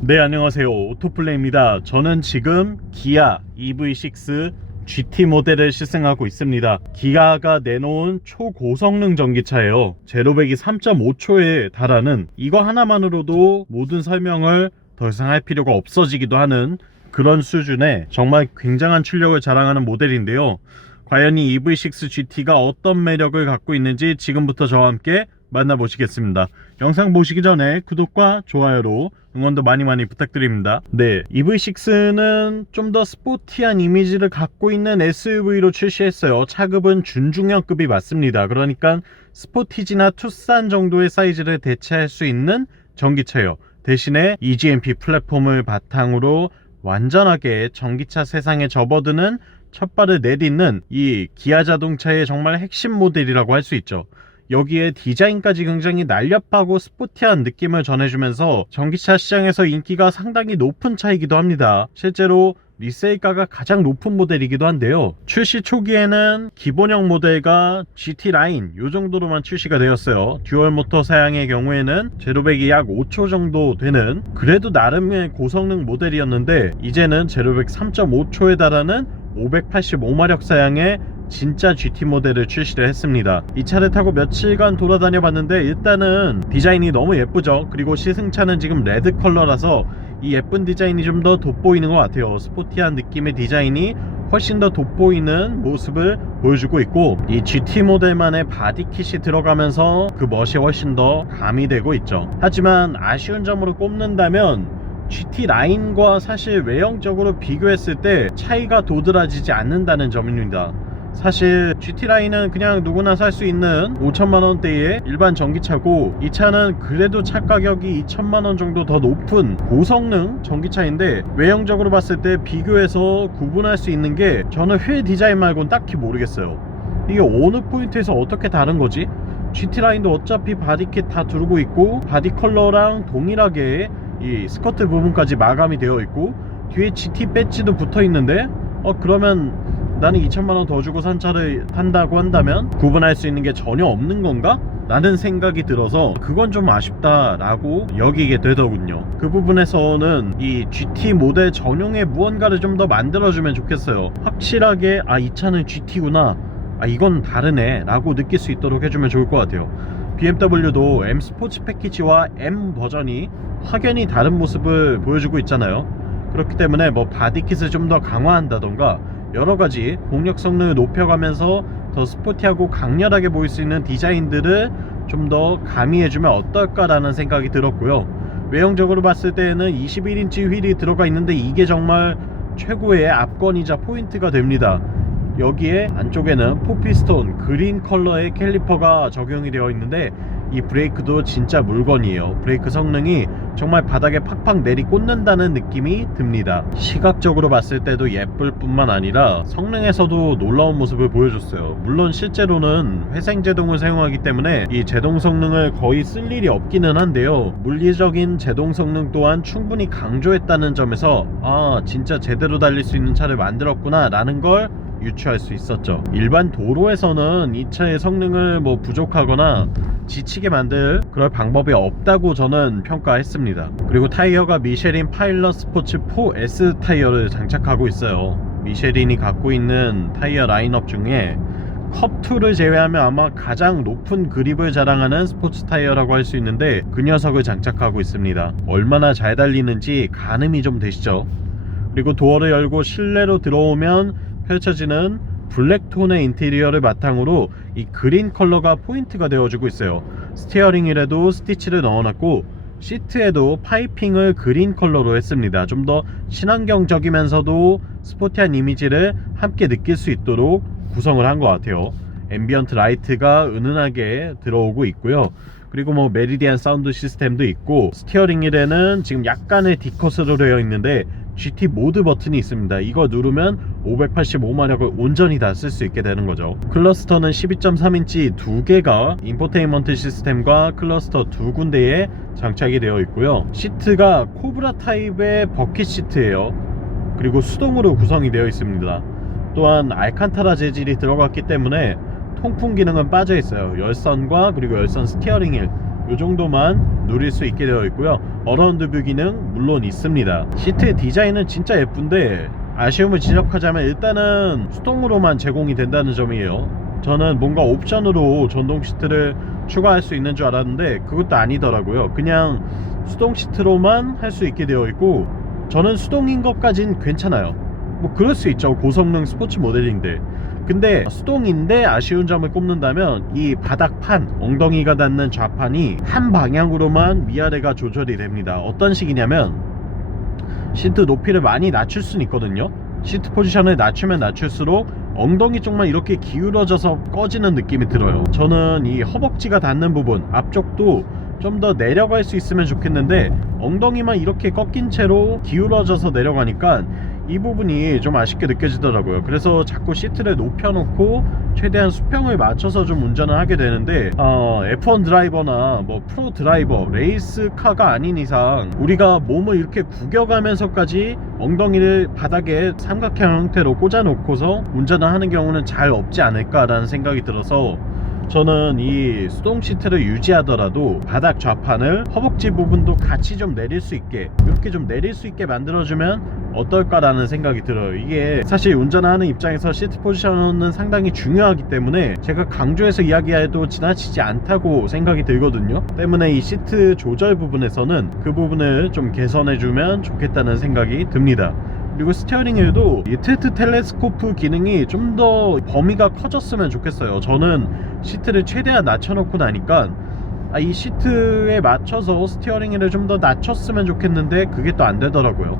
네, 안녕하세요. 오토플레이입니다. 저는 지금 기아 EV6 GT 모델을 시승하고 있습니다. 기아가 내놓은 초고성능 전기차예요. 제로백이 3.5초에 달하는, 이거 하나만으로도 모든 설명을 더 이상 할 필요가 없어지기도 하는 그런 수준의 정말 굉장한 출력을 자랑하는 모델인데요. 과연 이 EV6 GT가 어떤 매력을 갖고 있는지 지금부터 저와 함께 만나보시겠습니다. 영상 보시기 전에 구독과 좋아요로 응원도 많이 부탁드립니다. 네, EV6는 좀 더 스포티한 이미지를 갖고 있는 SUV로 출시했어요. 차급은 준중형급이 맞습니다. 그러니까 스포티지나 투싼 정도의 사이즈를 대체할 수 있는 전기차예요. 대신에 EGMP 플랫폼을 바탕으로 완전하게 전기차 세상에 접어드는 첫 발을 내딛는 이 기아 자동차의 정말 핵심 모델이라고 할 수 있죠. 여기에 디자인까지 굉장히 날렵하고 스포티한 느낌을 전해주면서 전기차 시장에서 인기가 상당히 높은 차이기도 합니다. 실제로 리세일가가 가장 높은 모델이기도 한데요. 출시 초기에는 기본형 모델과 GT 라인 요 정도로만 출시가 되었어요. 듀얼 모터 사양의 경우에는 제로백이 약 5초 정도 되는, 그래도 나름의 고성능 모델이었는데 이제는 제로백 3.5초에 달하는 585마력 사양의 진짜 GT 모델을 출시를 했습니다. 이 차를 타고 며칠간 돌아다녀 봤는데 일단은 디자인이 너무 예쁘죠. 그리고 시승차는 지금 레드 컬러라서 이 예쁜 디자인이 좀 더 돋보이는 것 같아요. 스포티한 느낌의 디자인이 훨씬 더 돋보이는 모습을 보여주고 있고, 이 GT 모델만의 바디킷이 들어가면서 그 멋이 훨씬 더 가미되고 있죠. 하지만 아쉬운 점으로 꼽는다면 GT 라인과 사실 외형적으로 비교했을 때 차이가 도드라지지 않는다는 점입니다. 사실 GT 라인은 그냥 누구나 살 수 있는 5천만원대의 일반 전기차고, 이 차는 그래도 차 가격이 2천만원 정도 더 높은 고성능 전기차인데, 외형적으로 봤을 때 비교해서 구분할 수 있는 게 저는 휠 디자인 말고는 딱히 모르겠어요. 이게 어느 포인트에서 어떻게 다른 거지? GT 라인도 어차피 바디킷 다 두르고 있고, 바디 컬러랑 동일하게 이 스커트 부분까지 마감이 되어 있고, 뒤에 GT 배지도 붙어 있는데 그러면 나는 2천만원 더 주고 산 차를 탄다고 한다면 구분할 수 있는 게 전혀 없는 건가? 라는 생각이 들어서 그건 좀 아쉽다라고 여기게 되더군요. 그 부분에서는 이 GT 모델 전용의 무언가를 좀 더 만들어주면 좋겠어요. 확실하게 이 차는 GT구나, 이건 다르네 라고 느낄 수 있도록 해주면 좋을 것 같아요. BMW도 M 스포츠 패키지와 M 버전이 확연히 다른 모습을 보여주고 있잖아요. 그렇기 때문에 바디킷을 좀 더 강화한다던가 여러가지 공력 성능을 높여가면서 더 스포티하고 강렬하게 보일 수 있는 디자인들을 좀 더 가미해주면 어떨까라는 생각이 들었고요. 외형적으로 봤을 때에는 21인치 휠이 들어가 있는데 이게 정말 최고의 압권이자 포인트가 됩니다. 여기에 안쪽에는 포피스톤 그린 컬러의 캘리퍼가 적용이 되어 있는데, 이 브레이크도 진짜 물건이에요. 브레이크 성능이 정말 바닥에 팍팍 내리꽂는다는 느낌이 듭니다. 시각적으로 봤을 때도 예쁠 뿐만 아니라 성능에서도 놀라운 모습을 보여줬어요. 물론 실제로는 회생 제동을 사용하기 때문에 이 제동 성능을 거의 쓸 일이 없기는 한데요, 물리적인 제동 성능 또한 충분히 강조했다는 점에서 진짜 제대로 달릴 수 있는 차를 만들었구나 라는 걸 유추할 수 있었죠. 일반 도로에서는 이 차의 성능을 부족하거나 지치게 만들 그럴 방법이 없다고 저는 평가했습니다. 그리고 타이어가 미쉐린 파일럿 스포츠 4S 타이어를 장착하고 있어요. 미쉐린이 갖고 있는 타이어 라인업 중에 컵2를 제외하면 아마 가장 높은 그립을 자랑하는 스포츠 타이어라고 할 수 있는데, 그 녀석을 장착하고 있습니다. 얼마나 잘 달리는지 가늠이 좀 되시죠. 그리고 도어를 열고 실내로 들어오면 펼쳐지는 블랙톤의 인테리어를 바탕으로 이 그린 컬러가 포인트가 되어주고 있어요. 스티어링 휠에도 스티치를 넣어놨고, 시트에도 파이핑을 그린 컬러로 했습니다. 좀 더 친환경적이면서도 스포티한 이미지를 함께 느낄 수 있도록 구성을 한 것 같아요. 앰비언트 라이트가 은은하게 들어오고 있고요. 그리고 메리디안 사운드 시스템도 있고, 스티어링 휠에는 지금 약간의 D컷으로 되어 있는데 GT 모드 버튼이 있습니다. 이거 누르면 585마력을 온전히 다 쓸 수 있게 되는 거죠. 클러스터는 12.3인치 두 개가 인포테인먼트 시스템과 클러스터 두 군데에 장착이 되어 있고요. 시트가 코브라 타입의 버킷 시트예요. 그리고 수동으로 구성이 되어 있습니다. 또한 알칸타라 재질이 들어갔기 때문에 통풍 기능은 빠져 있어요. 열선과 그리고 열선 스티어링 휠 이 정도만 누릴 수 있게 되어 있고요. 어라운드 뷰 기능 물론 있습니다. 시트의 디자인은 진짜 예쁜데 아쉬움을 지적하자면 일단은 수동으로만 제공이 된다는 점이에요. 저는 뭔가 옵션으로 전동 시트를 추가할 수 있는 줄 알았는데 그것도 아니더라고요. 그냥 수동 시트로만 할 수 있게 되어 있고, 저는 수동인 것까진 괜찮아요. 뭐 그럴 수 있죠, 고성능 스포츠 모델인데. 근데 수동인데 아쉬운 점을 꼽는다면 이 바닥판, 엉덩이가 닿는 좌판이 한 방향으로만 위아래가 조절이 됩니다. 어떤 식이냐면 시트 높이를 많이 낮출 수는 있거든요. 시트 포지션을 낮추면 낮출수록 엉덩이 쪽만 이렇게 기울어져서 꺼지는 느낌이 들어요. 저는 이 허벅지가 닿는 부분 앞쪽도 좀 더 내려갈 수 있으면 좋겠는데 엉덩이만 이렇게 꺾인 채로 기울어져서 내려가니까 이 부분이 좀 아쉽게 느껴지더라고요. 그래서 자꾸 시트를 높여놓고 최대한 수평을 맞춰서 좀 운전을 하게 되는데 F1 드라이버나 뭐 프로 드라이버, 레이스카가 아닌 이상 우리가 몸을 이렇게 구겨가면서까지 엉덩이를 바닥에 삼각형 형태로 꽂아놓고서 운전을 하는 경우는 잘 없지 않을까라는 생각이 들어서 저는 이 수동 시트를 유지하더라도 바닥 좌판을 허벅지 부분도 같이 좀 내릴 수 있게, 이렇게 좀 내릴 수 있게 만들어주면 어떨까라는 생각이 들어요. 이게 사실 운전하는 입장에서 시트 포지션은 상당히 중요하기 때문에 제가 강조해서 이야기해도 지나치지 않다고 생각이 들거든요. 때문에 이 시트 조절 부분에서는 그 부분을 좀 개선해주면 좋겠다는 생각이 듭니다. 그리고 스티어링 휠도 이 틸트 텔레스코프 기능이 좀 더 범위가 커졌으면 좋겠어요. 저는 시트를 최대한 낮춰놓고 나니까 이 시트에 맞춰서 스티어링 휠을 좀 더 낮췄으면 좋겠는데 그게 또 안 되더라고요.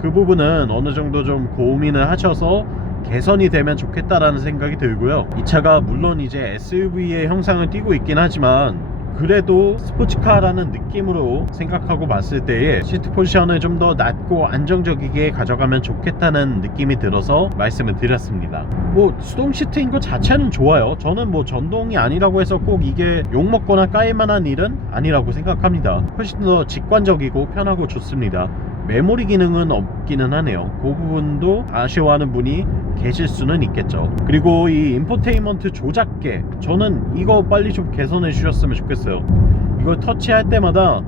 그 부분은 어느 정도 좀 고민을 하셔서 개선이 되면 좋겠다라는 생각이 들고요. 이 차가 물론 이제 SUV의 형상을 띠고 있긴 하지만 그래도 스포츠카라는 느낌으로 생각하고 봤을 때에 시트 포지션을 좀 더 낮고 안정적이게 가져가면 좋겠다는 느낌이 들어서 말씀을 드렸습니다. 뭐 수동 시트인 것 자체는 좋아요. 저는 뭐 전동이 아니라고 해서 꼭 이게 욕먹거나 까일만한 일은 아니라고 생각합니다. 훨씬 더 직관적이고 편하고 좋습니다. 메모리 기능은 없기는 하네요. 그 부분도 아쉬워하는 분이 계실 수는 있겠죠. 그리고 이 인포테인먼트 조작계, 저는 이거 빨리 좀 개선해 주셨으면 좋겠어요. 이걸 터치할 때마다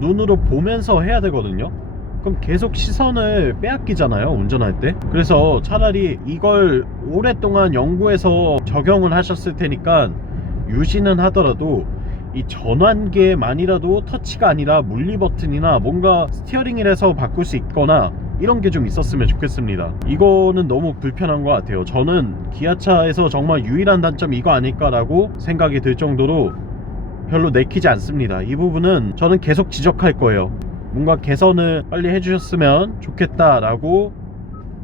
눈으로 보면서 해야 되거든요. 그럼 계속 시선을 빼앗기잖아요, 운전할 때. 그래서 차라리 이걸 오랫동안 연구해서 적용을 하셨을 테니까 유지는 하더라도 이 전환기에만이라도 터치가 아니라 물리 버튼이나 뭔가 스티어링 휠에서 바꿀 수 있거나 이런 게 좀 있었으면 좋겠습니다. 이거는 너무 불편한 것 같아요. 저는 기아차에서 정말 유일한 단점이 이거 아닐까라고 생각이 들 정도로 별로 내키지 않습니다. 이 부분은 저는 계속 지적할 거예요. 뭔가 개선을 빨리 해주셨으면 좋겠다라고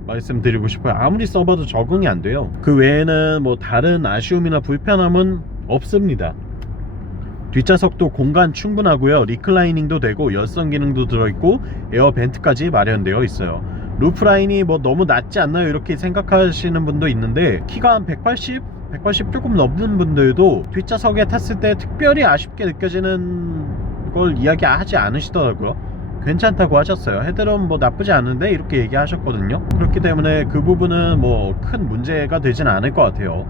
말씀드리고 싶어요. 아무리 써봐도 적응이 안 돼요. 그 외에는 뭐 다른 아쉬움이나 불편함은 없습니다. 뒷좌석도 공간 충분하고요. 리클라이닝도 되고 열선 기능도 들어있고 에어 벤트까지 마련되어 있어요. 루프 라인이 뭐 너무 낮지 않나요? 이렇게 생각하시는 분도 있는데 키가 한 180 조금 넘는 분들도 뒷좌석에 탔을 때 특별히 아쉽게 느껴지는 걸 이야기하지 않으시더라고요. 괜찮다고 하셨어요. 헤드룸 뭐 나쁘지 않은데 이렇게 얘기하셨거든요. 그렇기 때문에 그 부분은 뭐 큰 문제가 되진 않을 것 같아요.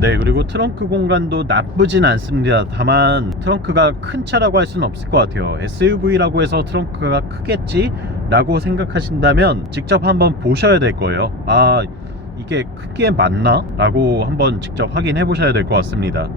네, 그리고 트렁크 공간도 나쁘진 않습니다. 다만 트렁크가 큰 차라고 할 수는 없을 것 같아요. SUV라고 해서 트렁크가 크겠지? 라고 생각하신다면 직접 한번 보셔야 될 거예요. 이게 크기에 맞나? 라고 한번 직접 확인해 보셔야 될 것 같습니다.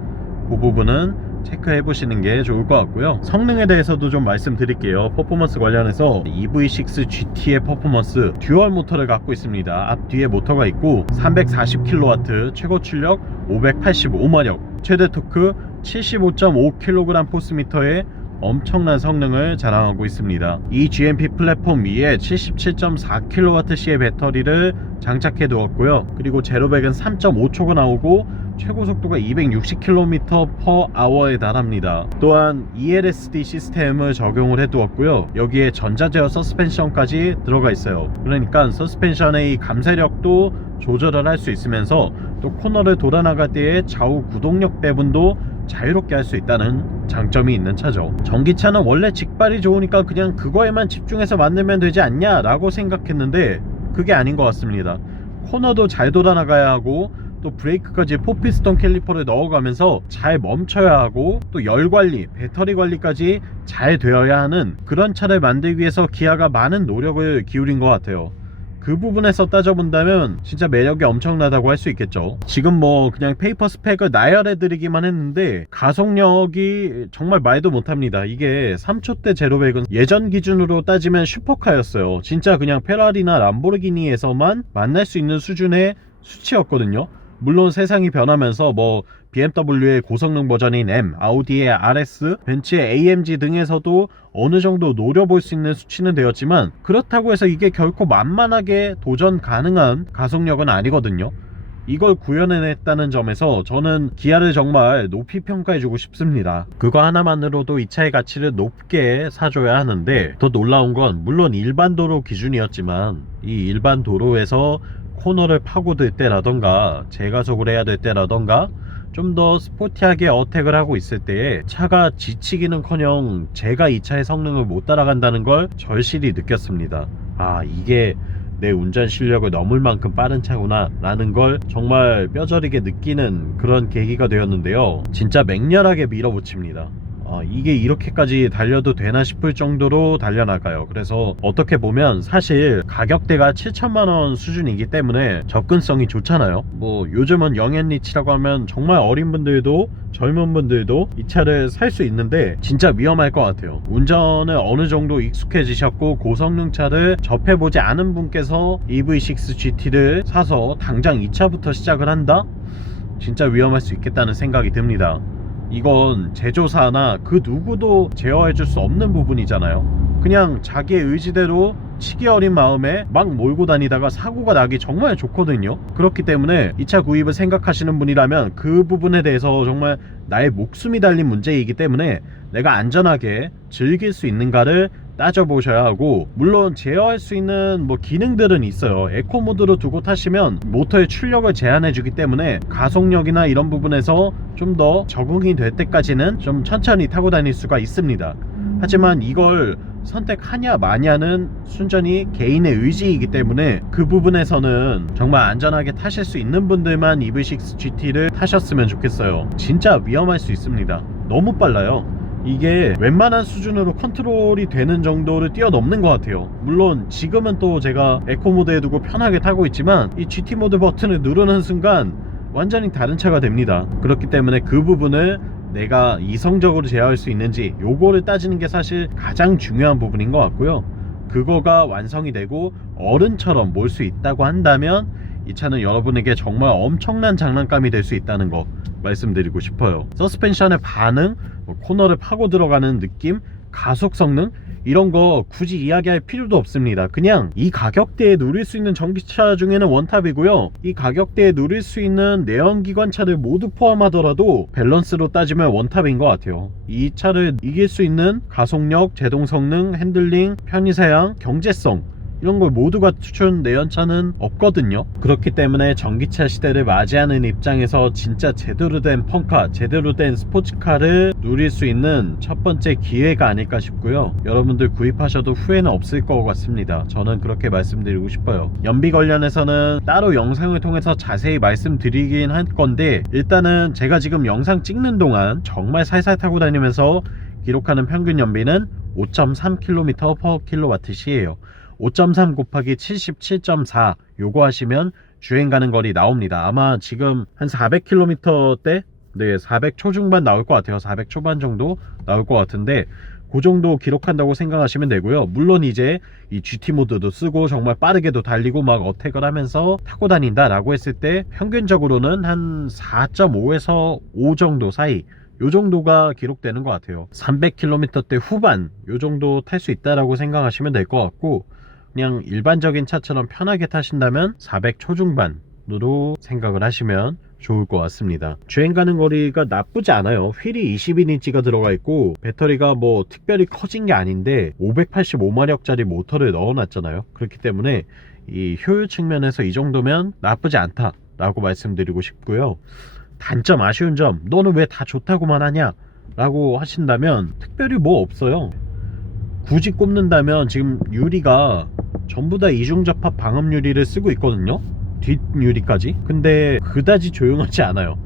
그 부분은 체크해 보시는 게 좋을 것 같고요. 성능에 대해서도 좀 말씀드릴게요. 퍼포먼스 관련해서 EV6 GT의 퍼포먼스 듀얼 모터를 갖고 있습니다. 앞뒤에 모터가 있고 340kW, 최고 출력 585마력, 최대 토크 75.5kg 포스미터의 엄청난 성능을 자랑하고 있습니다. 이 GMP 플랫폼 위에 77.4kWh의 배터리를 장착해 두었고요. 그리고 제로백은 3.5초가 나오고 최고 속도가 260km/h에 달합니다. 또한 ELSD 시스템을 적용을 해 두었고요. 여기에 전자제어 서스펜션까지 들어가 있어요. 그러니까 서스펜션의 감쇄력도 조절을 할 수 있으면서 또 코너를 돌아 나갈 때의 좌우 구동력 배분도 자유롭게 할 수 있다는 장점이 있는 차죠. 전기차는 원래 직발이 좋으니까 그냥 그거에만 집중해서 만들면 되지 않냐 라고 생각했는데 그게 아닌 것 같습니다. 코너도 잘 돌아 나가야 하고 또 브레이크까지 4피스톤 캘리퍼를 넣어가면서 잘 멈춰야 하고 또 열관리, 배터리 관리까지 잘 되어야 하는 그런 차를 만들기 위해서 기아가 많은 노력을 기울인 것 같아요. 그 부분에서 따져본다면 진짜 매력이 엄청나다고 할 수 있겠죠. 지금 뭐 그냥 페이퍼 스펙을 나열해드리기만 했는데 가속력이 정말 말도 못합니다. 이게 3초대 제로백은 예전 기준으로 따지면 슈퍼카였어요. 진짜 그냥 페라리나 람보르기니에서만 만날 수 있는 수준의 수치였거든요. 물론 세상이 변하면서 뭐 BMW의 고성능 버전인 M, 아우디의 RS, 벤츠의 AMG 등에서도 어느 정도 노려볼 수 있는 수치는 되었지만 그렇다고 해서 이게 결코 만만하게 도전 가능한 가속력은 아니거든요. 이걸 구현해냈다는 점에서 저는 기아를 정말 높이 평가해주고 싶습니다. 그거 하나만으로도 이 차의 가치를 높게 사줘야 하는데, 더 놀라운 건 물론 일반 도로 기준이었지만 이 일반 도로에서 코너를 파고들 때라던가 제가속을 해야 될 때라던가 좀 더 스포티하게 어택을 하고 있을 때에 차가 지치기는커녕 제가 이 차의 성능을 못 따라간다는 걸 절실히 느꼈습니다. 아, 이게 내 운전 실력을 넘을 만큼 빠른 차구나 라는 걸 정말 뼈저리게 느끼는 그런 계기가 되었는데요. 진짜 맹렬하게 밀어붙입니다. 이게 이렇게까지 달려도 되나 싶을 정도로 달려나가요. 그래서 어떻게 보면 사실 가격대가 7천만원 수준이기 때문에 접근성이 좋잖아요. 뭐 요즘은 영앤리치라고 하면 정말 어린 분들도 젊은 분들도 이 차를 살 수 있는데 진짜 위험할 것 같아요. 운전을 어느 정도 익숙해지셨고 고성능 차를 접해보지 않은 분께서 EV6 GT를 사서 당장 이 차부터 시작을 한다? 진짜 위험할 수 있겠다는 생각이 듭니다. 이건 제조사나 그 누구도 제어해줄 수 없는 부분이잖아요. 그냥 자기의 의지대로 치기 어린 마음에 막 몰고 다니다가 사고가 나기 정말 좋거든요. 그렇기 때문에 이 차 구입을 생각하시는 분이라면 그 부분에 대해서 정말 나의 목숨이 달린 문제이기 때문에 내가 안전하게 즐길 수 있는가를 따져보셔야 하고, 물론 제어할 수 있는 뭐 기능들은 있어요. 에코 모드로 두고 타시면 모터의 출력을 제한해주기 때문에 가속력이나 이런 부분에서 좀 더 적응이 될 때까지는 좀 천천히 타고 다닐 수가 있습니다. 하지만 이걸 선택하냐 마냐는 순전히 개인의 의지이기 때문에 그 부분에서는 정말 안전하게 타실 수 있는 분들만 EV6 GT를 타셨으면 좋겠어요. 진짜 위험할 수 있습니다. 너무 빨라요. 이게 웬만한 수준으로 컨트롤이 되는 정도를 뛰어넘는 것 같아요. 물론 지금은 또 제가 에코 모드에 두고 편하게 타고 있지만 이 GT 모드 버튼을 누르는 순간 완전히 다른 차가 됩니다. 그렇기 때문에 그 부분을 내가 이성적으로 제어할 수 있는지 요거를 따지는 게 사실 가장 중요한 부분인 것 같고요. 그거가 완성이 되고 어른처럼 몰 수 있다고 한다면 이 차는 여러분에게 정말 엄청난 장난감이 될 수 있다는 거 말씀드리고 싶어요. 서스펜션의 반응, 코너를 파고 들어가는 느낌, 가속 성능 이런 거 굳이 이야기할 필요도 없습니다. 그냥 이 가격대에 누릴 수 있는 전기차 중에는 원탑이고요. 이 가격대에 누릴 수 있는 내연기관차를 모두 포함하더라도 밸런스로 따지면 원탑인 것 같아요. 이 차를 이길 수 있는 가속력, 제동 성능, 핸들링, 편의사양, 경제성 이런 걸 모두가 갖춘 내연차는 없거든요. 그렇기 때문에 전기차 시대를 맞이하는 입장에서 진짜 제대로 된 펑카, 제대로 된 스포츠카를 누릴 수 있는 첫 번째 기회가 아닐까 싶고요. 여러분들 구입하셔도 후회는 없을 것 같습니다. 저는 그렇게 말씀드리고 싶어요. 연비 관련해서는 따로 영상을 통해서 자세히 말씀드리긴 할 건데, 일단은 제가 지금 영상 찍는 동안 정말 살살 타고 다니면서 기록하는 평균 연비는 5.3km/kWh예요. 5.3 곱하기 77.4 요거 하시면 주행 가는 거리 나옵니다. 아마 지금 한 400km대, 네, 400 초중반 나올 것 같아요. 400 초반 정도 나올 것 같은데 그 정도 기록한다고 생각하시면 되고요. 물론 이제 이 GT 모드도 쓰고 정말 빠르게도 달리고 막 어택을 하면서 타고 다닌다 라고 했을 때 평균적으로는 한 4.5에서 5 정도 사이 요 정도가 기록되는 것 같아요. 300km대 후반 요 정도 탈 수 있다라고 생각하시면 될 것 같고, 그냥 일반적인 차처럼 편하게 타신다면 400 초중반으로 생각을 하시면 좋을 것 같습니다. 주행 가는 거리가 나쁘지 않아요. 휠이 21인치가 들어가 있고 배터리가 뭐 특별히 커진 게 아닌데 585마력짜리 모터를 넣어놨잖아요. 그렇기 때문에 이 효율 측면에서 이 정도면 나쁘지 않다 라고 말씀드리고 싶고요. 단점, 아쉬운 점, 너는 왜 다 좋다고만 하냐 라고 하신다면 특별히 뭐 없어요. 굳이 꼽는다면 지금 유리가 전부 다 이중접합 방음 유리를 쓰고 있거든요. 뒷유리까지. 근데 그다지 조용하지 않아요.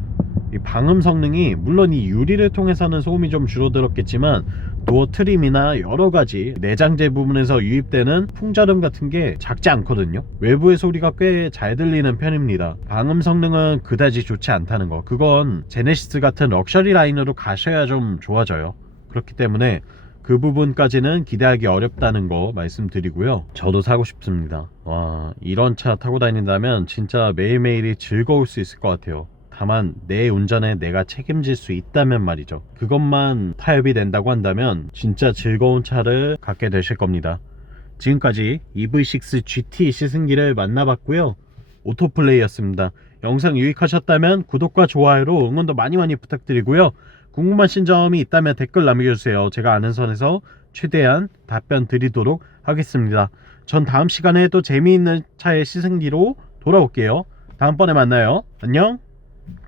이 방음 성능이 물론 이 유리를 통해서는 소음이 좀 줄어들었겠지만 도어 트림이나 여러가지 내장재 부분에서 유입되는 풍자음 같은 게 작지 않거든요. 외부의 소리가 꽤 잘 들리는 편입니다. 방음 성능은 그다지 좋지 않다는 거, 그건 제네시스 같은 럭셔리 라인으로 가셔야 좀 좋아져요. 그렇기 때문에 그 부분까지는 기대하기 어렵다는 거 말씀드리고요. 저도 사고 싶습니다. 와, 이런 차 타고 다닌다면 진짜 매일매일이 즐거울 수 있을 것 같아요. 다만 내 운전에 내가 책임질 수 있다면 말이죠. 그것만 타협이 된다고 한다면 진짜 즐거운 차를 갖게 되실 겁니다. 지금까지 EV6 GT 시승기를 만나봤고요. 오토플레이였습니다. 영상 유익하셨다면 구독과 좋아요로 응원도 많이 부탁드리고요. 궁금하신 점이 있다면 댓글 남겨주세요. 제가 아는 선에서 최대한 답변 드리도록 하겠습니다. 전 다음 시간에 또 재미있는 차의 시승기로 돌아올게요. 다음번에 만나요. 안녕.